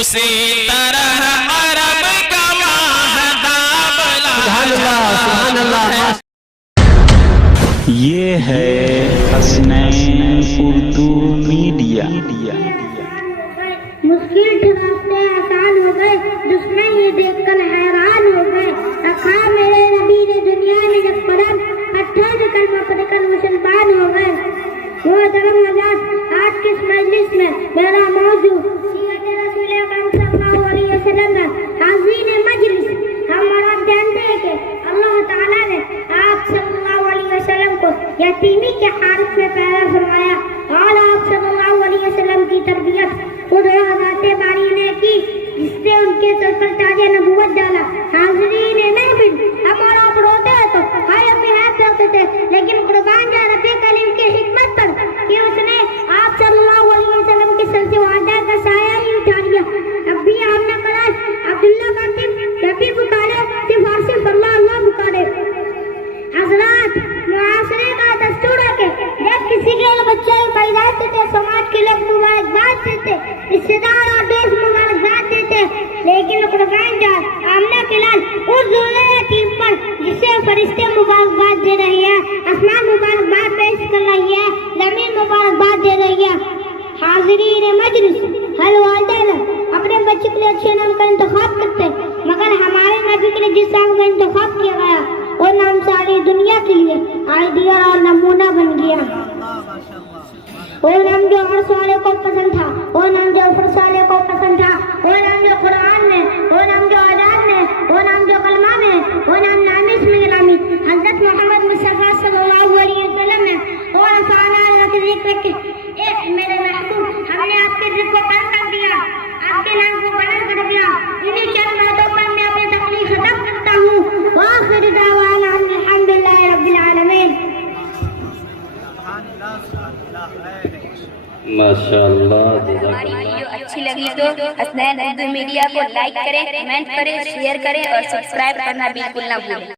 اسی طرح عرب کا مہتاب سبحان اللہ۔ یہ ہے حسنین اردو میڈیا۔ مشکل راستے آسان ہو گئے، دشمن یہ دیکھ کر حیران ہو گئے۔ رکھا میرے نبی نے دنیا میں جب قدم، پتھر سے کلمہ پڑھ کر مسلمان ہو گئے۔ محترم حضرات، آج کی اس مجلس میں میرا موضوع سیرت رسول اکرم صلی اللہ علیہ وسلم ہے۔ حاضرین مجلس، ہم اور آپ جانتے ہیں کہ اللہ تعالیٰ نے آپ صلی اللہ علیہ وسلم کو یتیمی کے حالت میں پیدا فرمایا اور آپ صلی اللہ علیہ وسلم کی تربیت خود حضرت باری نے کی، جس سے ان کے سر پر تاج نبوت ڈالا۔ حاضرین محفل، ہم اور آپ روتے ہیں تو ہائے اپنے ہاتھ پھیرتے تھے، لیکن قربان جائے رب کریم کی حکمت پر کہ اس نے آپ صلی اللہ علیہ وسلم کے سر سے وعدہ کا سایہ ہی اٹھا لیا۔ اب بھی آپ نے کہا عبداللہ کاتب جب بھی پکارے صرف اور صرف اللہ اللہ پکارے۔ حضرات، معاشرے کا دستور ہے کہ جب کسی کے بچے پیدائش دیتے، سماج کے لوگ مبارکباد دیتے، رشتے دار اور دوست مبارکباد دیتے، لیکن قربان جائے آمنہ کے لال اس ذرے یتیم پر جسے فرشتے مبارکباد دے رہی ہے، آسمان مبارکباد پیش کر رہی ہے، زمین مبارکباد دے رہی ہے۔ حاضرین مجلس، ہر والدین اپنے بچے کے لیے اچھے نام کا انتخاب کرتے، مگر ہمارے نبی کے لیے جس نام کا انتخاب کیا گیا وہ نام ساری دنیا کے لیے آئیڈیا اور نمونہ بن گیا۔ وہ نام جو عرش والے کو پسند تھا، وہ نام جو فرش والے کو پسند تھا، وہ نام جو قرآن میں، وہ نام جو آداب میں، وہ نام جو کلمہ میں، وہ نام نامش میں گرامی حضرت محمد مصطفیٰ صلی اللہ علیہ وسلم نے اور افعال کے ذکر کے ایک میرے محبوب، ہم نے آپ کے ذکر کو بلند کر دیا، آپ کے نام کو بلند کر دیا۔ انہیں چند باتوں پر میں اپنی تقریر ختم کرتا ہوں۔ وآخر دعوانا ان الحمدللہ رب العالمین۔ ماشاءاللہ۔ ہماری ویڈیو اچھی لگی تو حسنین اردو میڈیا کو لائک کریں، کمنٹ کریں، شیئر کریں اور سبسکرائب کرنا بالکل نہ بھولیں۔